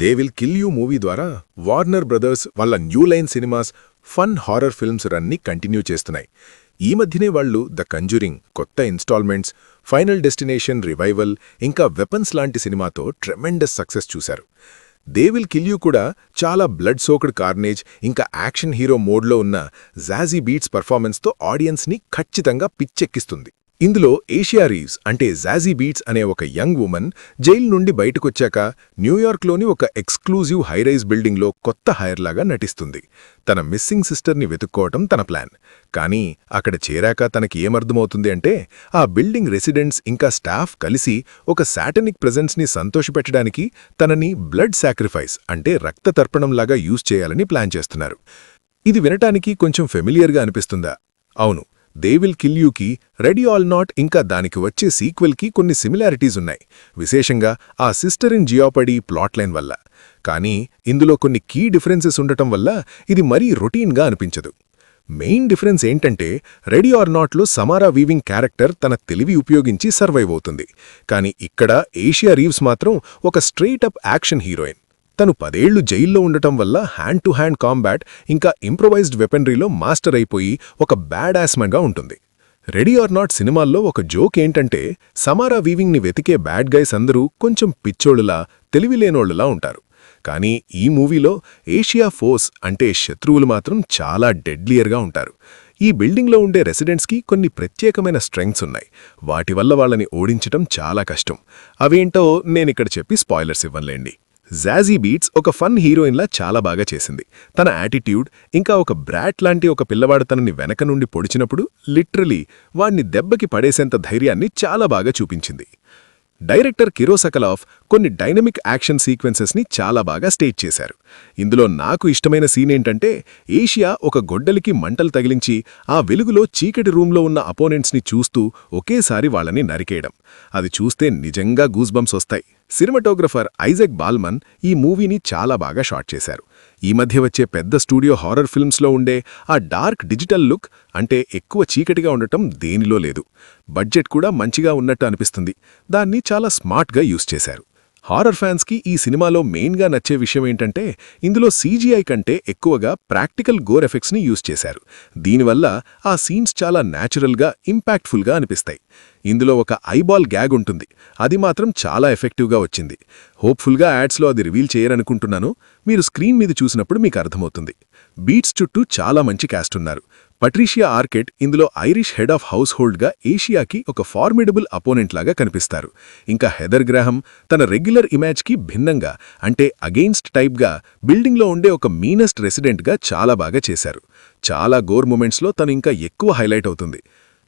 They will kill you movie ద్వారా Warner Brothers వాళ్ళ New Line Cinemas fun horror films రన్ని continue చేస్తున్నాయి. ఈ మధ్యనే వాళ్ళు ద కంజూరింగ్ కొత్త ఇన్స్టాల్మెంట్స్, ఫైనల్ డెస్టినేషన్ రివైవల్, ఇంకా వెపన్స్ లాంటి సినిమాతో ట్రెమెండస్ సక్సెస్ చూశారు. దే విల్ కిల్ యూ కూడా చాలా బ్లడ్ సోక్డ్ కార్నేజ్ ఇంకా యాక్షన్ హీరో మోడ్లో ఉన్న జాజీ బీట్స్ పర్ఫార్మెన్స్తో ఆడియన్స్ని ఖచ్చితంగా పిచ్చెక్కిస్తుంది. ఇందులో ఏషియా రీవ్స్ అంటే జాజీ బీట్స్ అనే ఒక యంగ్ ఉమెన్ జైలు నుండి బయటకొచ్చాక న్యూయార్క్లోని ఒక ఎక్స్క్లూజివ్ హైరైజ్ బిల్డింగ్లో కొత్త హైర్లాగా నటిస్తుంది. తన మిస్సింగ్ సిస్టర్ని వెతుక్కోవటం తన ప్లాన్. కానీ అక్కడ చేరాక తనకి ఏమర్థమవుతుంది అంటే ఆ బిల్డింగ్ రెసిడెంట్స్ ఇంకా స్టాఫ్ కలిసి ఒక శాటనిక్ ప్రెజెన్స్ని సంతోషపెట్టడానికి తనని బ్లడ్ సాక్రిఫైస్ అంటే రక్త తర్పణంలాగా యూజ్ చేయాలని ప్లాన్ చేస్తున్నారు. ఇది వినటానికి కొంచెం ఫెమిలియర్గా అనిపిస్తుందా? అవును. దే విల్ కిల్ యూకి రెడీ ఆల్ నాట్ ఇంకా దానికి వచ్చే సీక్వెల్కి కొన్ని సిమిలారిటీస్ ఉన్నాయి, విశేషంగా ఆ సిస్టర్ ఇన్ జియోపడీ ప్లాట్లైన్ వల్ల. కానీ ఇందులో కొన్ని కీ డిఫరెన్సెస్ ఉండటం వల్ల ఇది మరీ రొటీన్గా అనిపించదు. మెయిన్ డిఫరెన్స్ ఏంటంటే రెడీ ఆర్ నాట్లో సమారా వీవింగ్ క్యారెక్టర్ తన తెలివి ఉపయోగించి సర్వైవ్ అవుతుంది. కానీ ఇక్కడ ఏషియా రీవ్స్ మాత్రం ఒక స్ట్రెయిట్ అప్ యాక్షన్ హీరోయిన్. తను 10 ఏళ్లు జైల్లో ఉండటం వల్ల హ్యాండ్ టు హ్యాండ్ కాంబాట్ ఇంకా ఇంప్రొవైజ్డ్ వెపనరీలో మాస్టర్ అయిపోయి ఒక బ్యాడ్ యాస్మన్గా ఉంటుంది. రెడీ ఆర్ నాట్ సినిమాల్లో ఒక జోక్ ఏంటంటే సమారా వీవింగ్ని వెతికే బ్యాడ్ గైస్ అందరూ కొంచెం పిచ్చోళ్ళులా, తెలివిలేనోళ్లులా ఉంటారు. కానీ ఈ మూవీలో ఏషియా ఫోర్స్ అంటే శత్రువులు మాత్రం చాలా డెడ్లియర్గా ఉంటారు. ఈ బిల్డింగ్లో ఉండే రెసిడెంట్స్కి కొన్ని ప్రత్యేకమైన స్ట్రెంగ్స్ ఉన్నాయి. వాటి వల్ల వాళ్ళని ఓడించటం చాలా కష్టం. అవేంటో నేనిక్కడ చెప్పి స్పాయిలర్స్ ఇవ్వనులేండి. జాజీ బీట్స్ ఒక ఫన్ హీరోయిన్లా చాలా బాగా చేసింది. తన యాటిట్యూడ్ ఇంకా ఒక బ్రాట్ లాంటి ఒక పిల్లవాడు తనని వెనక నుండి పొడిచినప్పుడు లిటరలీ వాణ్ణి దెబ్బకి పడేసేంత ధైర్యాన్ని చాలా బాగా చూపించింది. డైరెక్టర్ కిరోసకలాఫ్ కొన్ని డైనమిక్ యాక్షన్ సీక్వెన్సెస్ని చాలా బాగా స్టేజ్ చేశారు. ఇందులో నాకు ఇష్టమైన సీన్ ఏంటంటే ఏషియా ఒక గొడ్డలికి మంటలు తగిలించి ఆ వెలుగులో చీకటి రూంలో ఉన్న అపోనెంట్స్ని చూస్తూ ఒకేసారి వాళ్ళని నరికేయడం. అది చూస్తే నిజంగా గూస్బంప్స్ వస్తాయి. సినిమాటోగ్రఫర్ ఐజాక్ బాల్మన్ ఈ మూవీని చాలా బాగా షాట్ చేశారు. ఈ మధ్య వచ్చే పెద్ద స్టూడియో హారర్ ఫిల్మ్స్లో ఉండే ఆ డార్క్ డిజిటల్ లుక్ అంటే ఎక్కువ చీకటిగా ఉండటం దేనిలో లేదు. బడ్జెట్ కూడా మంచిగా ఉన్నట్టు అనిపిస్తుంది. దాన్ని చాలా స్మార్ట్గా యూజ్ చేశారు. హారర్ ఫ్యాన్స్కి ఈ సినిమాలో మెయిన్గా నచ్చే విషయం ఏంటంటే ఇందులో సీజీఐ కంటే ఎక్కువగా ప్రాక్టికల్ గోర్ ఎఫెక్ట్స్ని యూజ్ చేశారు. దీనివల్ల ఆ సీన్స్ చాలా న్యాచురల్గా, ఇంపాక్ట్ఫుల్గా అనిపిస్తాయి. ఇందులో ఒక ఐబాల్ గ్యాగ్ ఉంటుంది, అది మాత్రం చాలా ఎఫెక్టివ్గా వచ్చింది. హోప్ఫుల్గా యాడ్స్లో అది రివీల్ చేయరనుకుంటున్నాను. మీరు స్క్రీన్ మీద చూసినప్పుడు మీకు అర్థమవుతుంది. బీట్స్ చుట్టూ చాలా మంచి క్యాస్ట్ ఉన్నారు. పట్రీషియా ఆర్కెట్ ఇందులో ఐరిష్ హెడ్ ఆఫ్ హౌస్ హోల్డ్గా ఏషియాకి ఒక ఫార్మిడబుల్ అపోనెంట్ లాగా కనిపిస్తారు. ఇంకా హెదర్ గ్రాహం తన రెగ్యులర్ ఇమేజ్కి భిన్నంగా అంటే అగెయిన్స్ట్ టైప్గా బిల్డింగ్లో ఉండే ఒక మీనెస్ట్ రెసిడెంట్గా చాలా బాగా చేశారు. చాలా గోర్ మూమెంట్స్లో తను ఇంకా ఎక్కువ హైలైట్ అవుతుంది.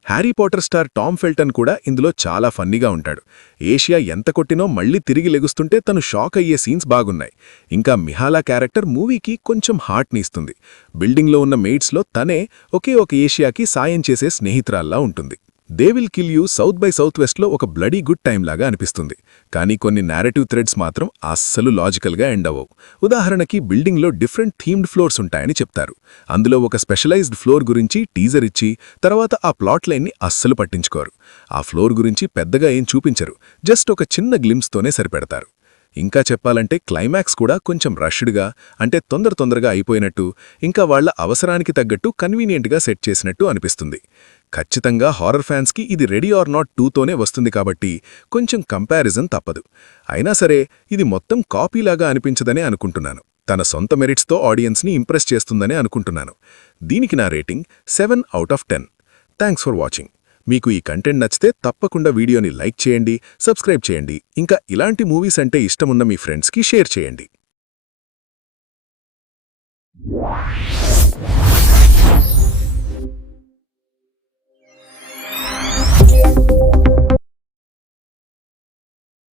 హ్యారీ పాటర్ స్టార్ టామ్ ఫెల్టన్ కూడా ఇందులో చాలా ఫన్నీగా ఉంటాడు. ఏషియా ఎంత కొట్టినో మళ్లీ తిరిగి లెగుస్తుంటే తను షాక్ అయ్యే సీన్స్ బాగున్నాయి. ఇంకా మిహాలా క్యారెక్టర్ మూవీకి కొంచెం హార్ట్ని ఇస్తుంది. బిల్డింగ్లో ఉన్న మెయిట్స్లో తనే ఒకే ఒక ఏషియాకి సాయం చేసే స్నేహితురాల్లా ఉంటుంది. They will kill you south by south వెస్ట్లో ఒక బ్లడీ గుడ్ టైం లాగా అనిపిస్తుంది. కానీ కొన్ని నేరేటివ్ థ్రెడ్స్ మాత్రం అస్సలు లాజికల్గా ఎండ్ అవ్వవు. ఉదాహరణకి బిల్డింగ్లో డిఫరెంట్ థీమ్డ్ ఫ్లోర్స్ ఉంటాయని చెప్తారు. అందులో ఒక స్పెషలైజ్డ్ ఫ్లోర్ గురించి టీజర్ ఇచ్చి తర్వాత ఆ ప్లాట్ లైన్ని అస్సలు పట్టించుకోరు. ఆ ఫ్లోర్ గురించి పెద్దగా ఏం చూపించరు, జస్ట్ ఒక చిన్న గ్లిమ్స్తోనే సరిపెడతారు. ఇంకా చెప్పాలంటే క్లైమాక్స్ కూడా కొంచెం రష్డ్గా అంటే తొందరగా అయిపోయినట్టు, ఇంకా వాళ్ల అవసరానికి తగ్గట్టు కన్వీనియంట్గా సెట్ చేసినట్టు అనిపిస్తుంది. ఖచ్చితంగా హారర్ ఫ్యాన్స్కి ఇది రెడీ ఆర్ నాట్ 2తోనే వస్తుంది కాబట్టి కొంచెం కంపారిజన్ తప్పదు. అయినా సరే ఇది మొత్తం కాపీలాగా అనిపించదనే అనుకుంటున్నాను. తన సొంత మెరిట్స్తో ఆడియన్స్ని ఇంప్రెస్ చేస్తుందనే అనుకుంటున్నాను. దీనికి నా రేటింగ్ 7/10. Thanks for watching. మీకు ఈ కంటెంట్ నచ్చితే తప్పకుండా వీడియోని లైక్ చేయండి, సబ్స్క్రైబ్ చేయండి. ఇంకా ఇలాంటి మూవీస్ అంటే ఇష్టమున్న మీ ఫ్రెండ్స్కి షేర్ చేయండి.